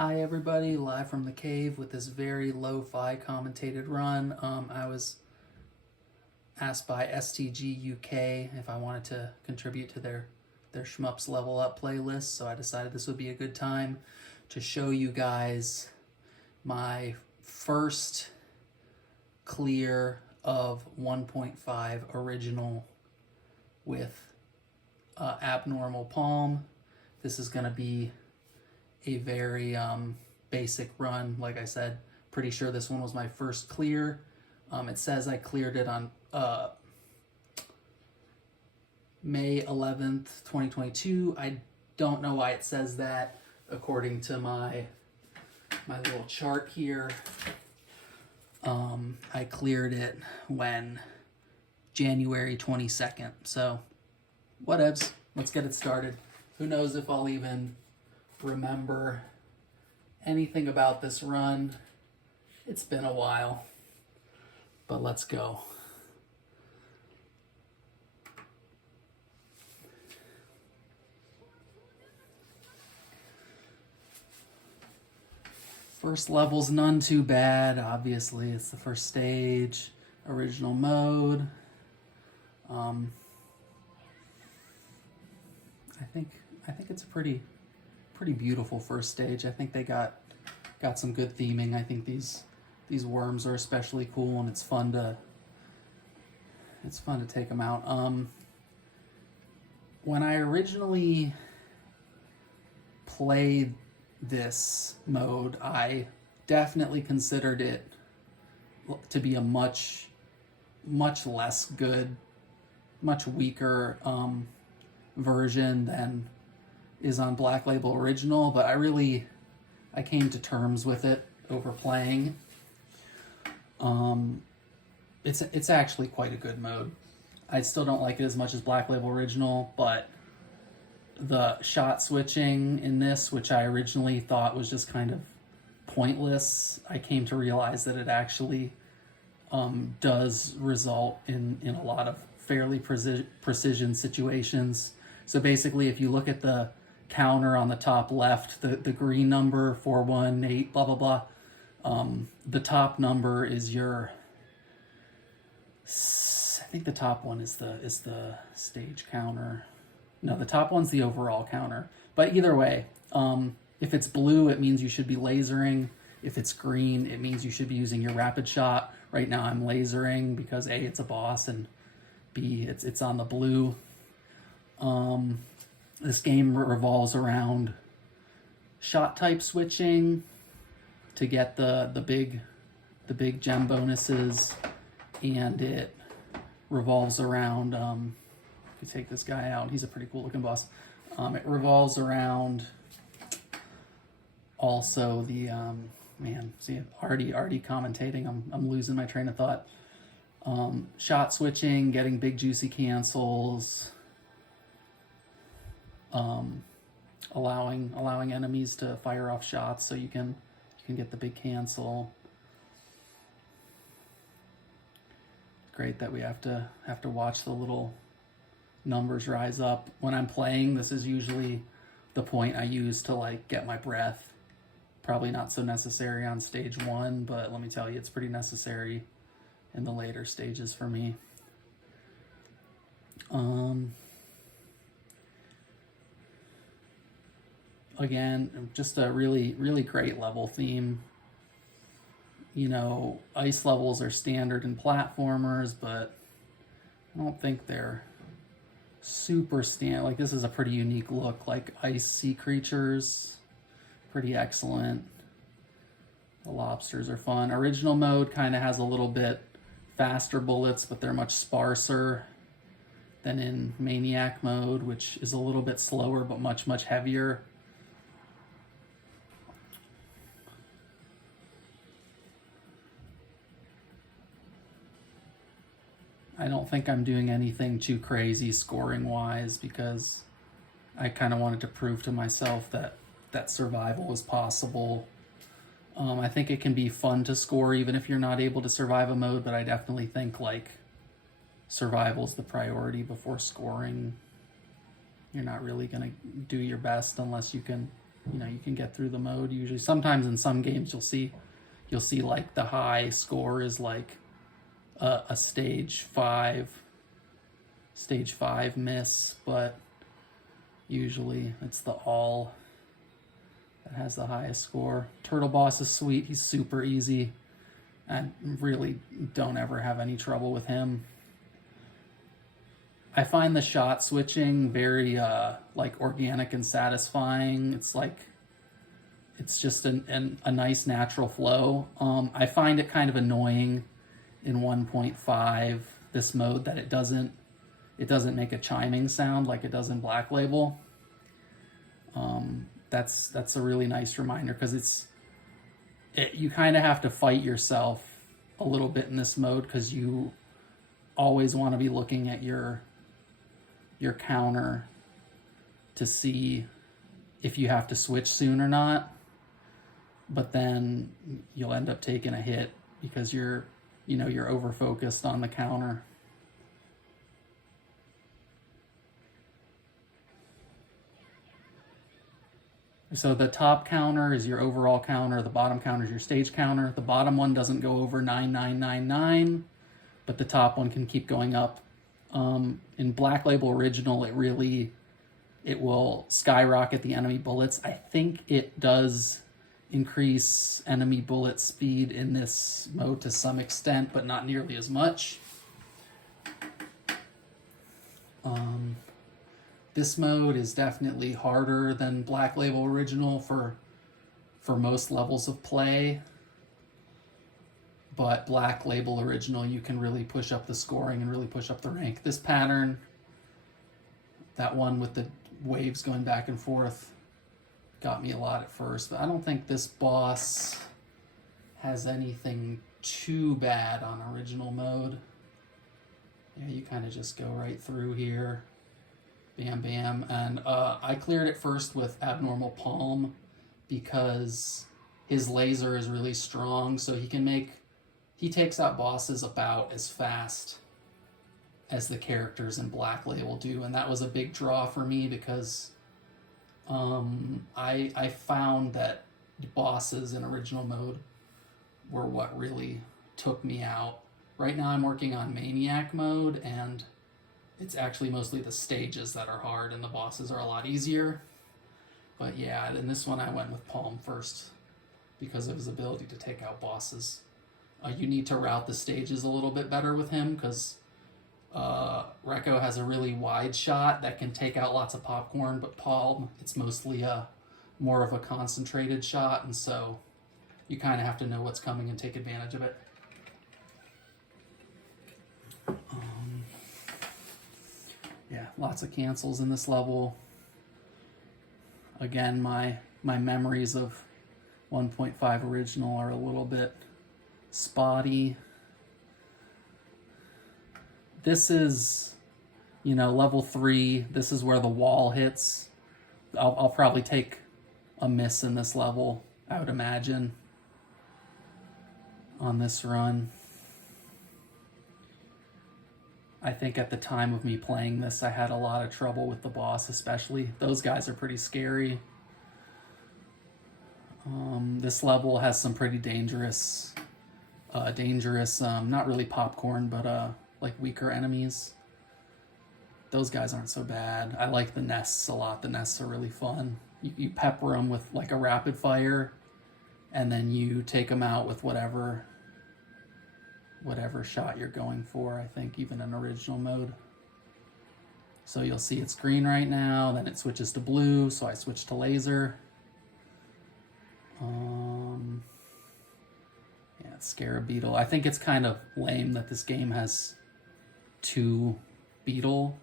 Hi everybody, live from the cave with this very lo-fi commentated run. I was asked by STG UK if I wanted to contribute to their Shmups Level Up playlist, so I decided this would be a good time to show you guys my first clear of 1.5 original with abnormal palm. This is going to be a very basic run. Like I said, pretty sure this one was my first clear. It says I cleared it on May 11th, 2022. I don't know why it says that. According to my little chart here, I cleared it when January 22nd. So whatevs, let's get it started. Who knows if I'll even remember anything about this run. It's been a while, but let's go. First level's none too bad. Obviously, it's the first stage, original mode. I think it's a pretty beautiful first stage. I think they got some good theming. I think these worms are especially cool, and it's fun to take them out. When I originally played this mode, I definitely considered it to be a much less good, much weaker version than is on Black Label Original, but I came to terms with it over playing. It's actually quite a good mode. I still don't like it as much as Black Label Original, but the shot switching in this, which I originally thought was just kind of pointless, I came to realize that it actually does result in a lot of fairly precision situations. So basically, if you look at the counter on the top left, the green number 418 blah blah blah, the top number is your, I think the top one is the stage counter. No, the top one's the overall counter. But either way, if it's blue, it means you should be lasering. If it's green, it means you should be using your rapid shot. Right now I'm lasering because A, it's a boss, and B, it's on the blue. This game revolves around shot type switching to get the big gem bonuses, and it revolves around you take this guy out. He's a pretty cool looking boss. It revolves around also the man. See, already commentating. I'm losing my train of thought. Shot switching, getting big juicy cancels, allowing enemies to fire off shots so you can get the big cancel. Great that we have to watch the little numbers rise up. When I'm playing, this is usually the point I use to like get my breath. Probably not so necessary on stage 1, but let me tell you, it's pretty necessary in the later stages for me. Again, just a really great level theme. You know, ice levels are standard in platformers, but I don't think they're super standard. Like, this is a pretty unique look. Like, ice sea creatures, pretty excellent. The lobsters are fun. Original mode kind of has a little bit faster bullets, but they're much sparser than in Maniac mode, which is a little bit slower but much heavier. I don't think I'm doing anything too crazy scoring-wise because I kind of wanted to prove to myself that survival is possible. I think it can be fun to score even if you're not able to survive a mode, but I definitely think like survival's the priority before scoring. You're not really going to do your best unless you can you know, you can get through the mode usually. Sometimes in some games you'll see like the high score is like a stage 5 miss, but usually it's the all that has the highest score. Turtle boss is sweet. He's super easy. I really don't ever have any trouble with him. I find the shot switching very like organic and satisfying. It's like it's just a nice natural flow. I find it kind of annoying in 1.5 this mode that it doesn't make a chiming sound like it does in Black Label. That's a really nice reminder, because you kind of have to fight yourself a little bit in this mode, because you always want to be looking at your counter to see if you have to switch soon or not. But then you'll end up taking a hit because you're over focused on the counter. So the top counter is your overall counter, the bottom counter is your stage counter. The bottom one doesn't go over 9999, but the top one can keep going up. In Black Label Original, it will skyrocket the enemy bullets. I think it does increase enemy bullet speed in this mode to some extent, but not nearly as much. This mode is definitely harder than Black Label Original for most levels of play, but Black Label Original, you can really push up the scoring and really push up the rank. This pattern, that one with the waves going back and forth, got me a lot at first, but I don't think this boss has anything too bad on original mode. Yeah, you kind of just go right through here. Bam, bam. And I cleared it first with Abnormal Palm because his laser is really strong, so he takes out bosses about as fast as the characters in Black Label do, and that was a big draw for me because I found that the bosses in original mode were what really took me out. Right now I'm working on Maniac mode, and it's actually mostly the stages that are hard and the bosses are a lot easier. But yeah, in this one I went with Palm first because of his ability to take out bosses. You need to route the stages a little bit better with him because Rekko has a really wide shot that can take out lots of popcorn, but Palm, it's mostly more of a concentrated shot, and so you kind of have to know what's coming and take advantage of it. Yeah, lots of cancels in this level. Again, my memories of 1.5 original are a little bit spotty. This is, level 3. This is where the wall hits. I'll probably take a miss in this level, I would imagine, on this run. I think at the time of me playing this, I had a lot of trouble with the boss, especially. Those guys are pretty scary. This level has some pretty dangerous, not really popcorn, but like weaker enemies. Those guys aren't so bad. I like the nests a lot. The nests are really fun. You pepper them with like a rapid fire, and then you take them out with whatever shot you're going for, I think, even in original mode. So you'll see it's green right now, then it switches to blue, so I switch to laser. Yeah, it's Scarab Beetle. I think it's kind of lame that this game has 2 beetle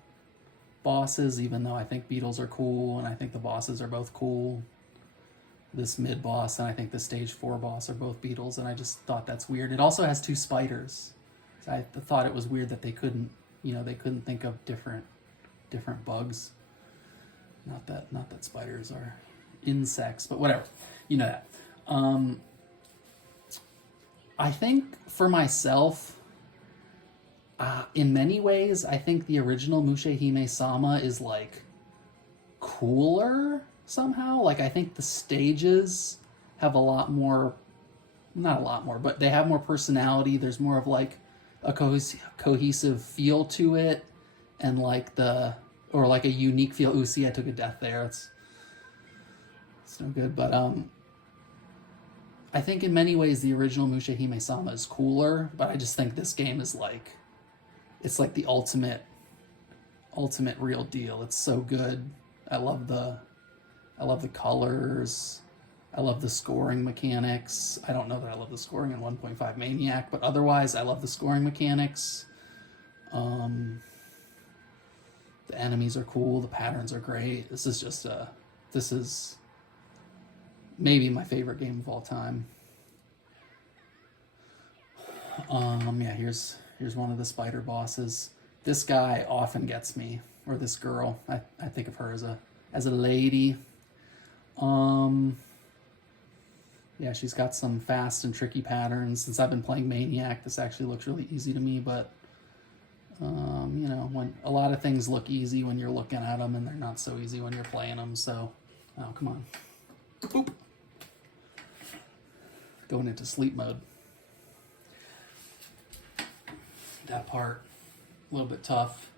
bosses, even though I think beetles are cool, and I think the bosses are both cool. This mid boss and I think the stage 4 boss are both beetles, and I just thought that's weird. It also has 2 spiders. So I thought it was weird that they couldn't think of different bugs. Not that spiders are insects, but whatever. You know that. I think for myself, in many ways, I think the original Mushihimesama is like cooler somehow. Like, I think the stages have a lot more, not a lot more, but they have more personality. There's more of like a cohesive feel to it, and like or like a unique feel. Ooh, see, I took a death there. It's no good, but I think in many ways the original Mushihimesama is cooler, but I just think this game is like, it's like the ultimate real deal. It's so good. I love the colors. I love the scoring mechanics. I don't know that I love the scoring in 1.5 Maniac, but otherwise I love the scoring mechanics. The enemies are cool. The patterns are great. This is maybe my favorite game of all time. Yeah, here's one of the spider bosses. This guy often gets me, or this girl. I think of her as a lady. Yeah, she's got some fast and tricky patterns. Since I've been playing Maniac, this actually looks really easy to me, but you know, when a lot of things look easy when you're looking at them, and they're not so easy when you're playing them. So, oh, come on. Boop. Going into sleep mode. That part, a little bit tough.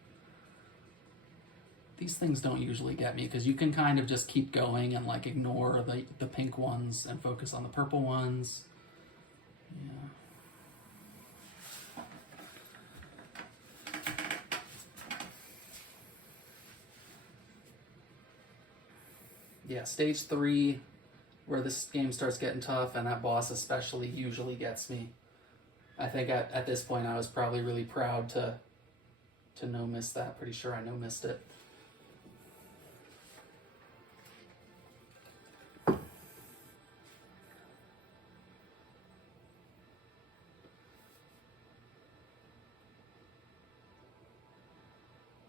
These things don't usually get me because you can kind of just keep going and like ignore the pink ones and focus on the purple ones. Yeah. Yeah, stage 3, where this game starts getting tough, and that boss especially usually gets me. I think at this point I was probably really proud to no-miss that. Pretty sure I no-missed it. Oh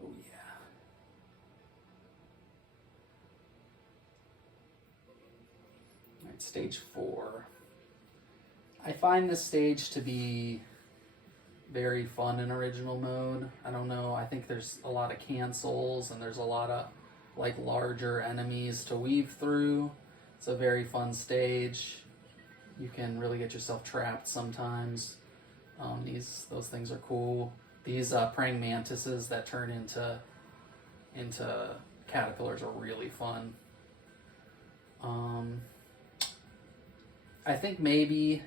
yeah. All right, stage 4. I find this stage to be very fun in original mode. I don't know, I think there's a lot of cancels and there's a lot of like larger enemies to weave through. It's a very fun stage. You can really get yourself trapped sometimes. Those things are cool. These praying mantises that turn into caterpillars are really fun. I think maybe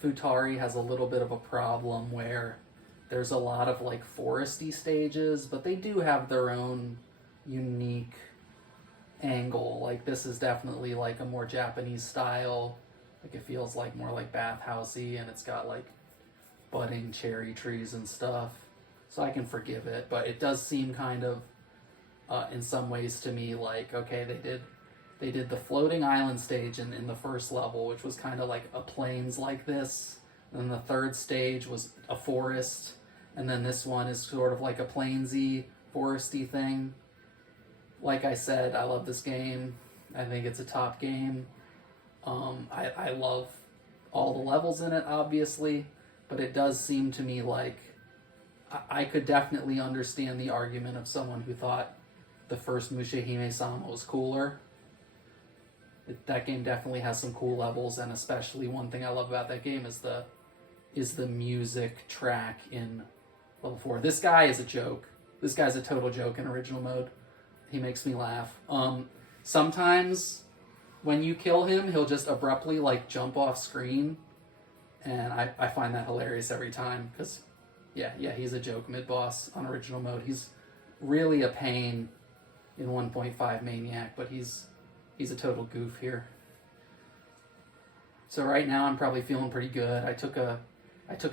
Futari has a little bit of a problem where there's a lot of like foresty stages, but they do have their own unique angle. Like this is definitely like a more Japanese style. Like it feels like more like bathhousey, and it's got like budding cherry trees and stuff. So I can forgive it, but it does seem kind of in some ways to me like, okay, they did the floating island stage in the first level, which was kind of like a plains like this. And then the third stage was a forest. And then this one is sort of like a plainsy, foresty thing. Like I said, I love this game. I think it's a top game. I love all the levels in it, obviously. But it does seem to me like I could definitely understand the argument of someone who thought the first Mushihimesama was cooler. That game definitely has some cool levels, and especially one thing I love about that game is the music track in level 4. This guy is a joke. This guy's a total joke in original mode. He makes me laugh. Sometimes when you kill him, he'll just abruptly like jump off screen, and I find that hilarious every time because yeah, he's a joke mid-boss on original mode. He's really a pain in 1.5 Maniac, but he's a total goof here. So right now I'm probably feeling pretty good. I took a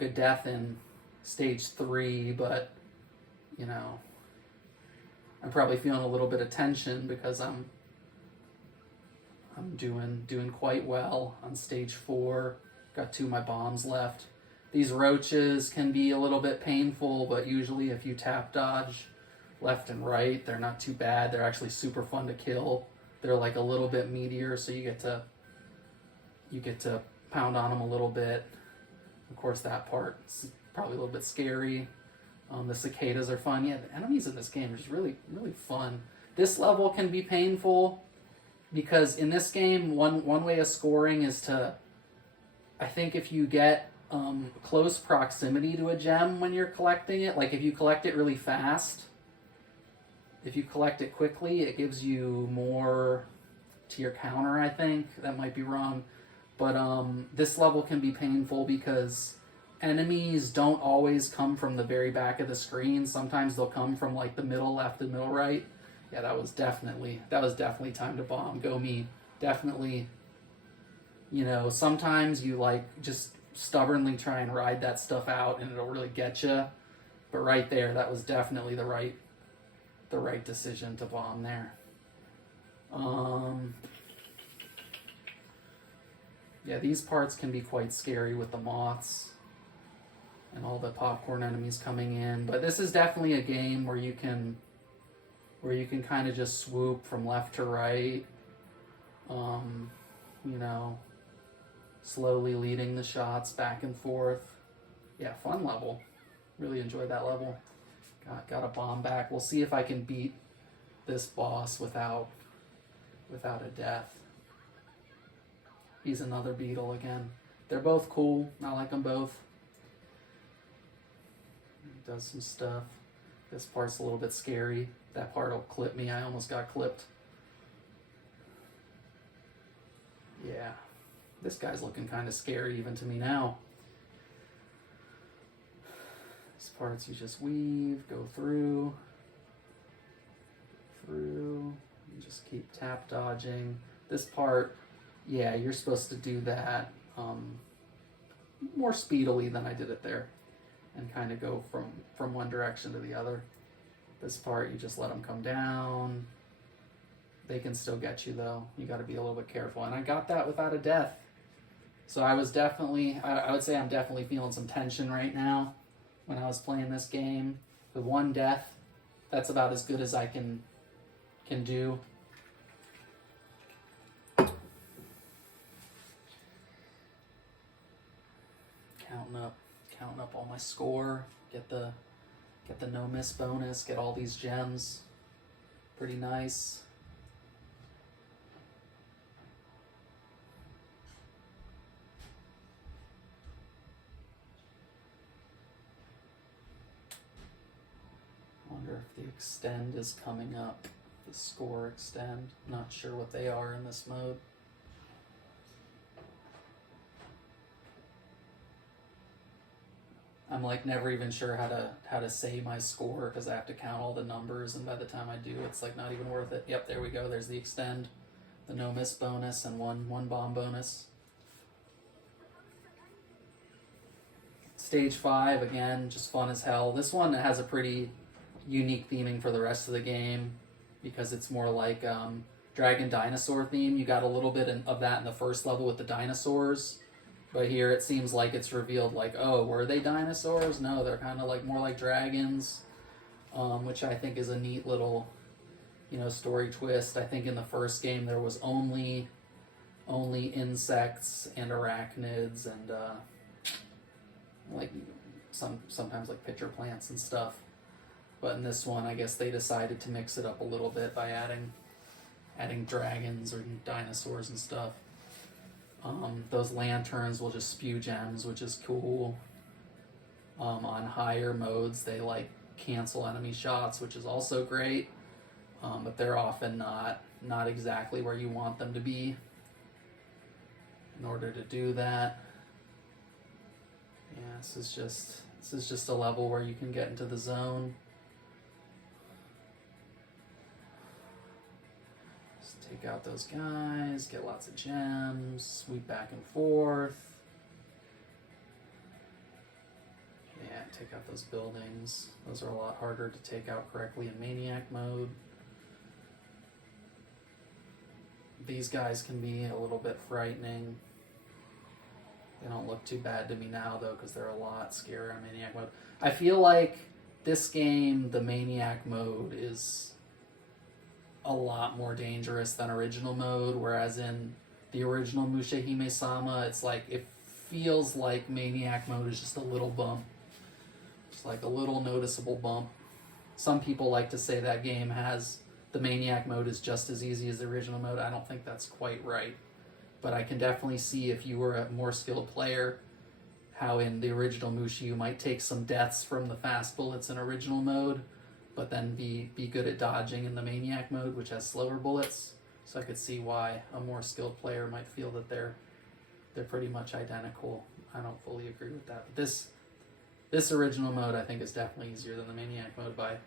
death in stage 3, but you know, I'm probably feeling a little bit of tension because I'm doing quite well on stage 4. Got 2 of my bombs left. These roaches can be a little bit painful, but usually if you tap dodge left and right, they're not too bad. They're actually super fun to kill. They're like a little bit meatier, so you get to pound on them a little bit. Of course, that part's probably a little bit scary. The cicadas are fun. Yeah, the enemies in this game are just really, really fun. This level can be painful because in this game, one way of scoring is to, I think if you get close proximity to a gem when you're collecting it, like if you collect it really fast, if you collect it quickly, it gives you more to your counter, I think. That might be wrong. But this level can be painful because enemies don't always come from the very back of the screen. Sometimes they'll come from like the middle left and middle right. Yeah, that was definitely time to bomb. Go me. Definitely, sometimes you like just stubbornly try and ride that stuff out and it'll really get you. But right there, that was definitely the right decision to bomb there. Yeah, these parts can be quite scary with the moths and all the popcorn enemies coming in. But this is definitely a game where you can kind of just swoop from left to right. Slowly leading the shots back and forth. Yeah, fun level. Really enjoyed that level. Got a bomb back. We'll see if I can beat this boss without a death. He's another beetle again. They're both cool. I like them both. He does some stuff. This part's a little bit scary. That part will clip me. I almost got clipped. Yeah. This guy's looking kind of scary even to me now. These parts you just weave, go through, and just keep tap dodging. This part, yeah, you're supposed to do that more speedily than I did it there, and kind of go from one direction to the other. This part, you just let them come down. They can still get you though. You got to be a little bit careful. And I got that without a death. So I was definitely, I would say I'm definitely feeling some tension right now when I was playing this game. With one death, that's about as good as I can do. Counting up all my score. Get the no miss bonus. Get all these gems. Pretty nice. Wonder if the extend is coming up. The score extend. Not sure what they are in this mode. I'm like never even sure how to say my score because I have to count all the numbers, and by the time I do, it's like not even worth it. Yep, there we go. There's the extend, the no miss bonus, and one bomb bonus. Stage 5 again, just fun as hell. This one has a pretty unique theming for the rest of the game because it's more like dragon dinosaur theme. You got a little bit of that in the first level with the dinosaurs. But here it seems like it's revealed like, oh, were they dinosaurs? No, they're kind of like more like dragons, which I think is a neat little, story twist. I think in the first game there was only insects and arachnids and like sometimes like pitcher plants and stuff. But in this one, I guess they decided to mix it up a little bit by adding dragons or dinosaurs and stuff. Those lanterns will just spew gems, which is cool. On higher modes, they like cancel enemy shots, which is also great. But they're often not exactly where you want them to be. In order to do that, yeah, this is just a level where you can get into the zone. Take out those guys, get lots of gems, sweep back and forth. Yeah, take out those buildings. Those are a lot harder to take out correctly in Maniac mode. These guys can be a little bit frightening. They don't look too bad to me now, though, because they're a lot scarier in Maniac mode. I feel like this game, the Maniac mode, is a lot more dangerous than original mode, whereas in the original Mushihimesama, it's like, it feels like Maniac mode is just a little bump. Just like a little noticeable bump. Some people like to say that game has the Maniac mode is just as easy as the original mode. I don't think that's quite right. But I can definitely see, if you were a more skilled player, how in the original Mushi you might take some deaths from the fast bullets in original mode, but then be good at dodging in the Maniac mode, which has slower bullets. So I could see why a more skilled player might feel that they're pretty much identical. I don't fully agree with that. But this original mode, I think, is definitely easier than the Maniac mode by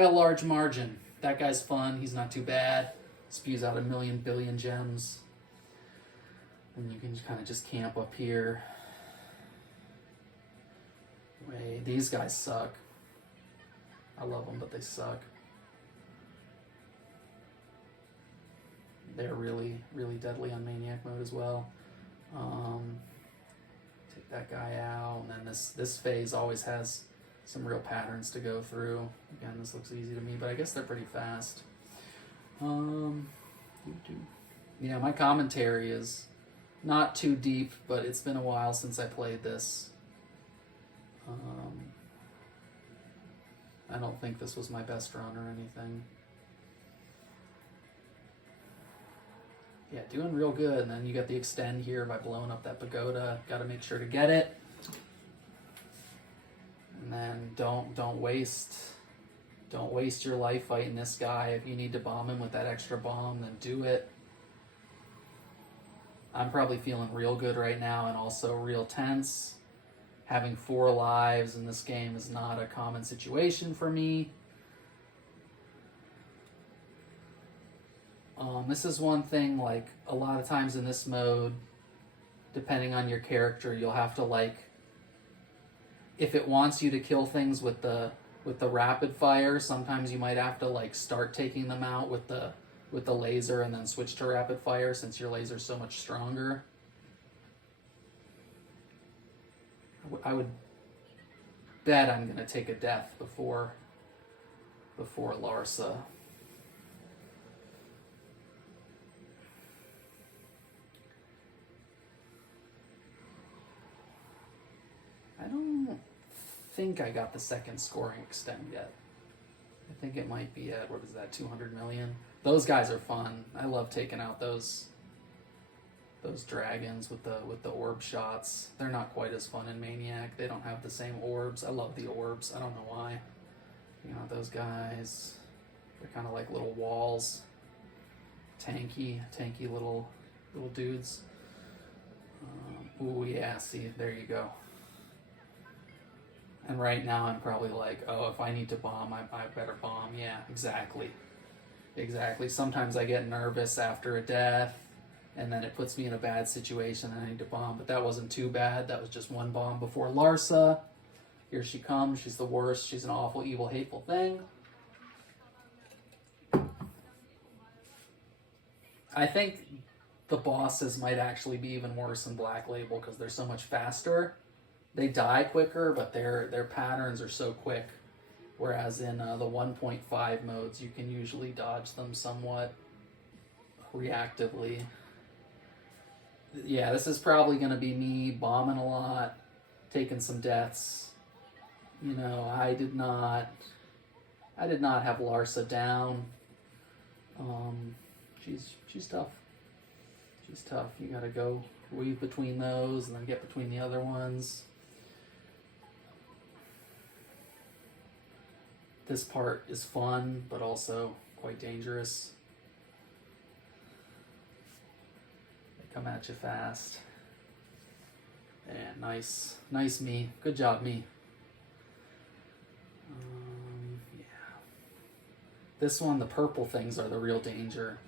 a large margin. That guy's fun. He's not too bad. Spews out 1,000,000 billion gems. And you can kind of just camp up here. Wait, these guys suck. I love them, but they suck. They're really, really deadly on Maniac mode as well. Take that guy out, and then this phase always has some real patterns to go through. Again, this looks easy to me, but I guess they're pretty fast. Yeah, my commentary is not too deep, but it's been a while since I played this. I don't think this was my best run or anything. Yeah, doing real good. And then you got the extend here by blowing up that pagoda. Got to make sure to get it. And then don't waste your life fighting this guy. If you need to bomb him with that extra bomb, then do it. I'm probably feeling real good right now, and also real tense. Having 4 lives in this game is not a common situation for me. This is one thing, like, a lot of times in this mode, depending on your character, you'll have to, like, if it wants you to kill things with the rapid fire, sometimes you might have to, like, start taking them out with the laser and then switch to rapid fire, since your laser's so much stronger. I would bet I'm going to take a death before Larsa. I don't think I got the second scoring extend yet. I think it might be at, what is that, 200 million? Those guys are fun. I love taking out those dragons with the orb shots. They're not quite as fun in Maniac. They don't have the same orbs. I love the orbs. I don't know why. You know, those guys, they're kind of like little walls. Tanky little dudes. Ooh, yeah, see, there you go. And right now I'm probably like, oh, if I need to bomb, I better bomb. Yeah, exactly. Sometimes I get nervous after a death, and then it puts me in a bad situation and I need to bomb. But that wasn't too bad. That was just one bomb before Larsa. Here she comes. She's the worst. She's an awful, evil, hateful thing. I think the bosses might actually be even worse in Black Label because they're so much faster. They die quicker, but their patterns are so quick. Whereas in the 1.5 modes, you can usually dodge them somewhat reactively. Yeah, this is probably going to be me bombing a lot, taking some deaths. You know, I did not have Larsa down. She's tough. She's tough. You got to go weave between those and then get between the other ones. This part is fun, but also quite dangerous. They come at you fast. And nice me. Good job, me. Yeah. This one, the purple things are the real danger.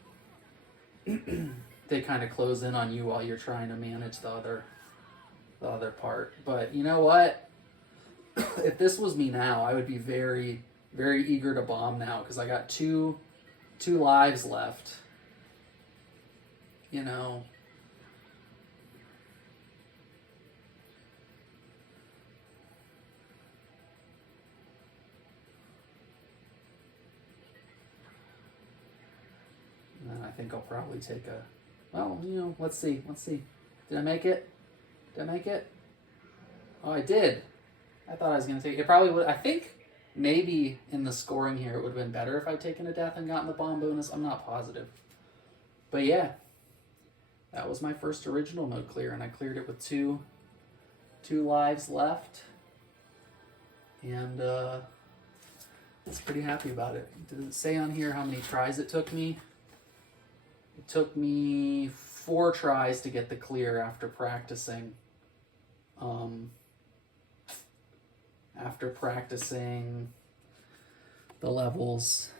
They kind of close in on you while you're trying to manage the other part. But you know what? If this was me now, I would be very, very eager to bomb now because I got two lives left. You know. And then I think I'll probably take a, well, you know, let's see. Did I make it? Oh, I did. I thought I was going to take it. It probably would, I think Maybe in the scoring here it would have been better if I'd taken a death and gotten the bomb bonus. I'm not positive. But yeah, that was my first original mode clear, and I cleared it with two lives left. And I was pretty happy about it. Does it say on here how many tries it took me? It took me 4 tries to get the clear after practicing. The levels,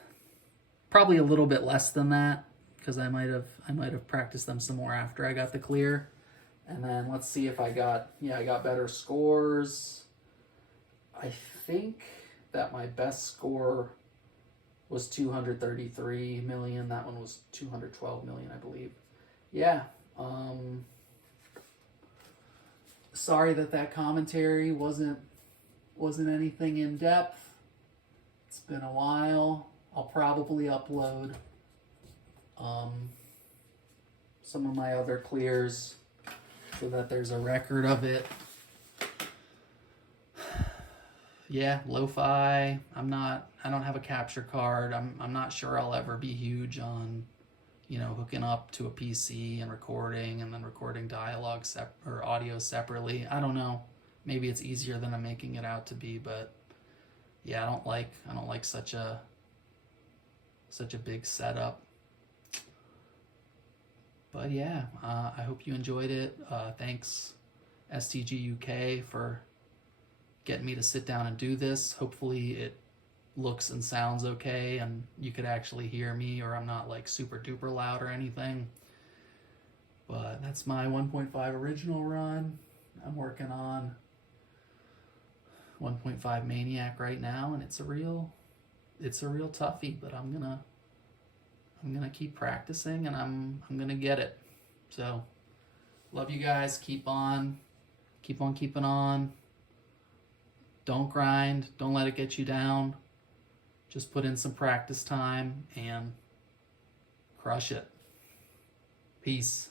probably a little bit less than that, because I might have practiced them some more after I got the clear. And then let's see if I got better scores. I think that my best score was 233 million. That one was 212 million, I believe. Yeah. Sorry that commentary wasn't anything in depth. It's been a while. I'll probably upload some of my other clears so that there's a record of it. Yeah, lo-fi. I don't have a capture card. I'm not sure I'll ever be huge on, hooking up to a PC and recording and then recording dialogue or audio separately. I don't know. Maybe it's easier than I'm making it out to be, but yeah, I don't like such a big setup. But yeah, I hope you enjoyed it. Thanks STG UK for getting me to sit down and do this. Hopefully it looks and sounds okay and you could actually hear me, or I'm not like super duper loud or anything. But that's my 1.5 original run. I'm working on 1.5 Maniac right now, and it's a real toughie, but I'm gonna keep practicing, and I'm gonna get it. So love you guys. Keep on keeping on. Don't grind. Don't let it get you down. Just put in some practice time and crush it. Peace.